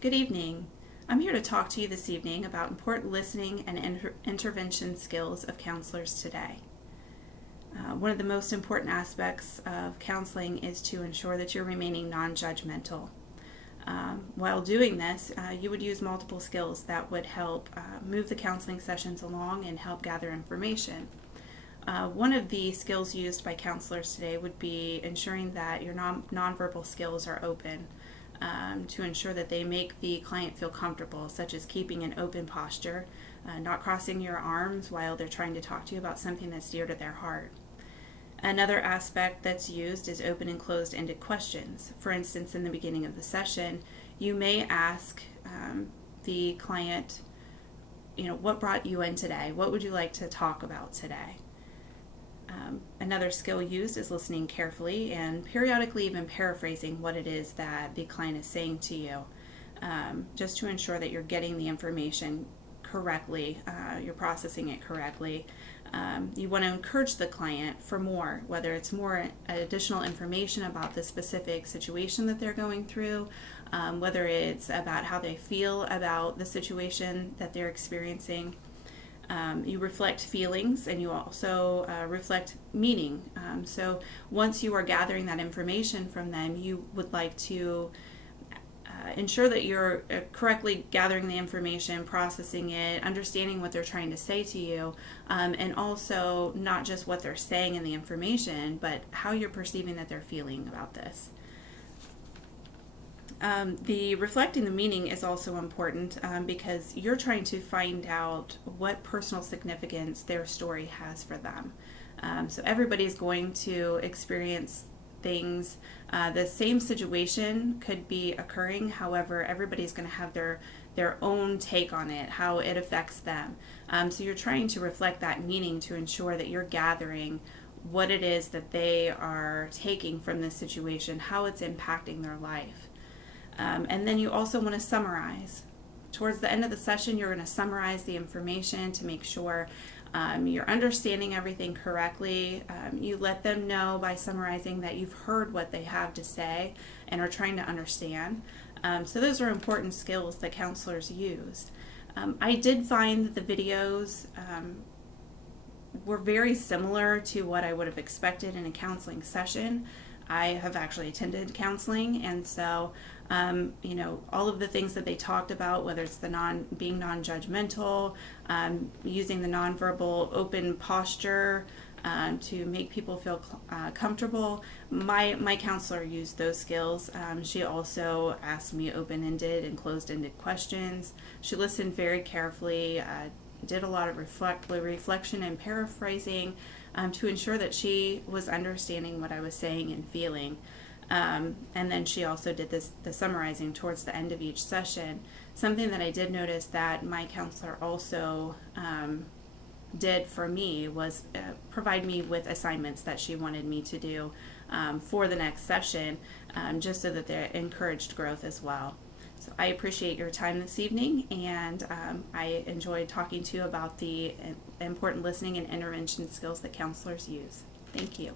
Good evening. I'm here to talk to you this evening about important listening and intervention skills of counselors today. One of the most important aspects of counseling is to ensure that you're remaining non-judgmental. While doing this, you would use multiple skills that would help move the counseling sessions along and help gather information. One of the skills used by counselors today would be ensuring that your nonverbal skills are open to ensure that they make the client feel comfortable, such as keeping an open posture, not crossing your arms while they're trying to talk to you about something that's dear to their heart. Another aspect that's used is open and closed-ended questions. For instance, in the beginning of the session, you may ask the client, what brought you in today? What would you like to talk about today? Another skill used is listening carefully and periodically even paraphrasing what it is that the client is saying to you, just to ensure that you're getting the information correctly, you're processing it correctly. You want to encourage the client for more, whether it's more additional information about the specific situation that they're going through, whether it's about how they feel about the situation that they're experiencing. You reflect feelings and you also reflect meaning. So once you are gathering that information from them, you would like to ensure that you're correctly gathering the information, processing it, understanding what they're trying to say to you, and also not just what they're saying in the information, but how you're perceiving that they're feeling about this. The reflecting the meaning is also important because you're trying to find out what personal significance their story has for them. So everybody's going to experience things. The same situation could be occurring, however, everybody's going to have their own take on it, how it affects them. So you're trying to reflect that meaning to ensure that you're gathering what it is that they are taking from this situation, how it's impacting their life. And then you also want to summarize. Towards the end of the session, you're going to summarize the information to make sure you're understanding everything correctly. You let them know by summarizing that you've heard what they have to say and are trying to understand. So those are important skills that counselors use. I did find that the videos were very similar to what I would have expected in a counseling session. I have actually attended counseling, and so all of the things that they talked about, whether it's the being non-judgmental, using the nonverbal open posture to make people feel comfortable. My counselor used those skills. She also asked me open-ended and closed-ended questions. She listened very carefully, did a lot of reflection and paraphrasing to ensure that she was understanding what I was saying and feeling. And then she also did the summarizing towards the end of each session. Something that I did notice that my counselor also did for me was provide me with assignments that she wanted me to do for the next session, just so that they encouraged growth as well. So I appreciate your time this evening, and I enjoyed talking to you about the important listening and intervention skills that counselors use. Thank you.